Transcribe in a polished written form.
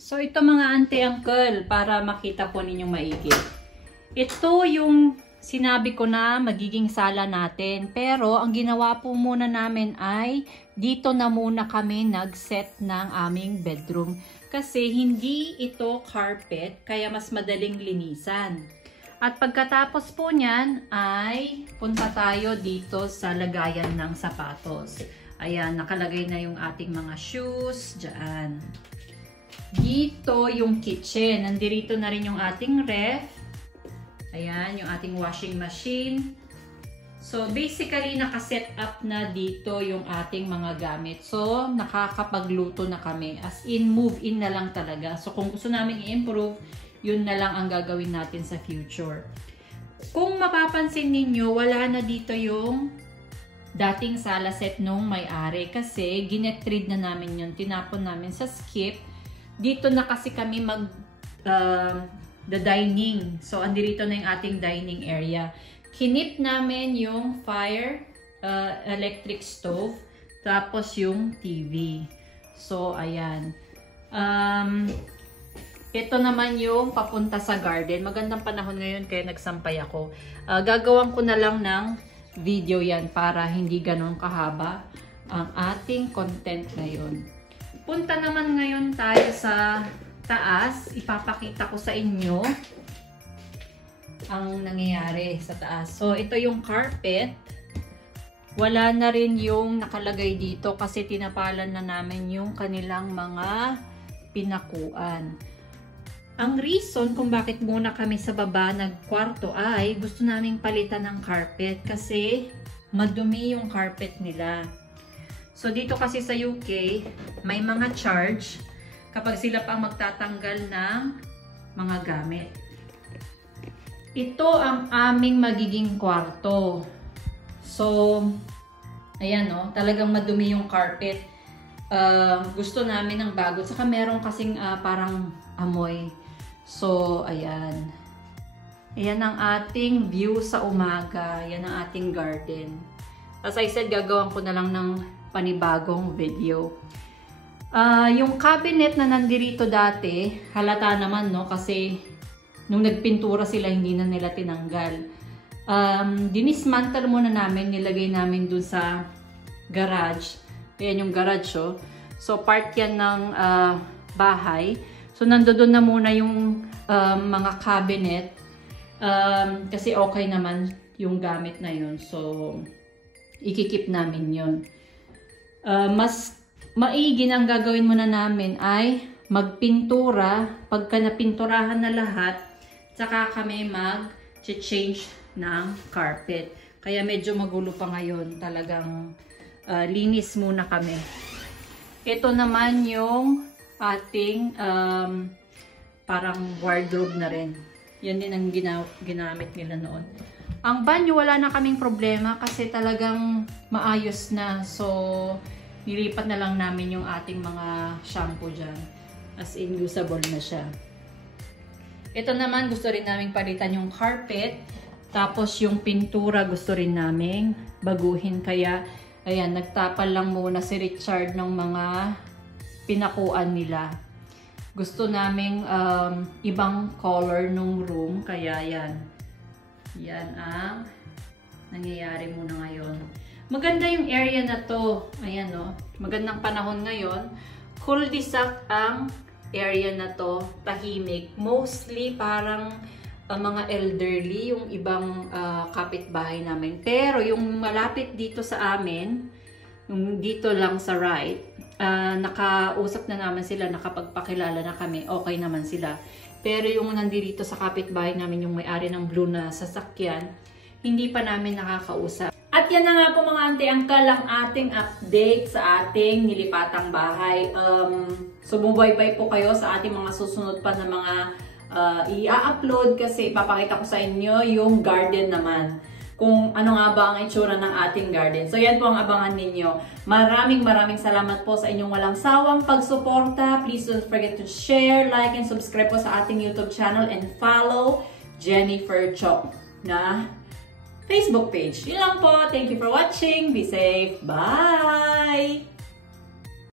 So ito mga auntie uncle, para makita po ninyong maigi. Ito yung sinabi ko na magiging sala natin. Pero ang ginawa po muna namin ay dito na muna kami nag-set ng aming bedroom. Kasi hindi ito carpet, kaya mas madaling linisan. At pagkatapos po niyan ay punta tayo dito sa lagayan ng sapatos. Ayan, nakalagay na yung ating mga shoes dyan. Dito yung kitchen. Nandito na rin yung ating ref. Ayan, yung ating washing machine. So, basically, nakaset up na dito yung ating mga gamit. So, nakakapagluto na kami. As in, move in na lang talaga. So, kung gusto namin i-improve, yun na lang ang gagawin natin sa future. Kung mapapansin ninyo, wala na dito yung dating sala set nung may-ari. Kasi, ginet-read na namin yun. Tinapon namin sa skip. Dito na kasi kami the dining. So, andirito na yung ating dining area. Kinip namin yung fire, electric stove, tapos yung TV. So, ayan. Ito naman yung papunta sa garden. Magandang panahon ngayon kaya nagsampay ako. Gagawan ko na lang ng video yan para hindi ganun kahaba ang ating content ngayon. Punta naman ngayon tayo sa taas. Ipapakita ko sa inyo ang nangyayari sa taas. So, ito yung carpet. Wala na rin yung nakalagay dito kasi tinapalan na namin yung kanilang mga pinakuan. Ang reason kung bakit muna kami sa baba nagkwarto ay gusto naming palitan ng carpet kasi madumi yung carpet nila. So, dito kasi sa UK, may mga charge kapag sila pang magtatanggal ng mga gamit. Ito ang aming magiging kwarto. So, ayan o, talagang madumi yung carpet. Gusto namin ng bago. Saka meron kasing parang amoy. So, ayan. Ayan ang ating view sa umaga. Ayan ang ating garden. As I said, gagawin ko na lang ng panibagong video. Yung cabinet na nandito dati, halata naman no kasi nung nagpintura sila hindi na nila tinanggal. Dinismantle muna namin, nilagay namin dun sa garage. Ayan yung garage oh. So part yan ng bahay. So nandoon na muna yung mga cabinet kasi okay naman yung gamit na yun. So ikikip namin yun. Mas maigi ang gagawin muna namin ay magpintura. Pagka napinturahan na lahat, saka kami mag-change ng carpet. Kaya medyo magulo pa ngayon. Talagang linis muna kami. Ito naman yung ating parang wardrobe na rin. Yan din ang ginamit nila noon. Ang banyo, wala na kaming problema kasi talagang maayos na. So, nilipat na lang namin yung ating mga shampoo dyan. As in, usable na siya. Ito naman, gusto rin namin palitan yung carpet. Tapos, yung pintura gusto rin namin baguhin. Kaya, ayan, nagtapal lang muna si Richard ng mga pinakuan nila. Gusto naming ibang color nung room. Kaya, yan. Yan ang nangyayari muna ngayon. Maganda yung area na to. Ayan o. Magandang panahon ngayon. Cul-de-sac ang area na to. Tahimik. Mostly parang mga elderly yung ibang kapitbahay namin. Pero yung malapit dito sa amin, yung dito lang sa right, nakausap na naman sila, nakapagpakilala na kami. Okay naman sila. Pero yung nandito sa kapitbahay namin, yung may-ari ng blue na sasakyan, hindi pa namin nakakausap. At yan na nga po mga auntie-uncle ang ating update sa ating nilipatang bahay. Sumubaybay po kayo sa ating mga susunod pa na mga i-upload kasi ipapakita ko sa inyo yung garden naman. Kung ano nga ba ang itsura ng ating garden. So yan po ang abangan ninyo. Maraming salamat po sa inyong walang sawang pagsuporta. Please don't forget to share, like, and subscribe po sa ating YouTube channel and follow Jennifer Chong na Facebook page. Yun lang po. Thank you for watching. Be safe. Bye!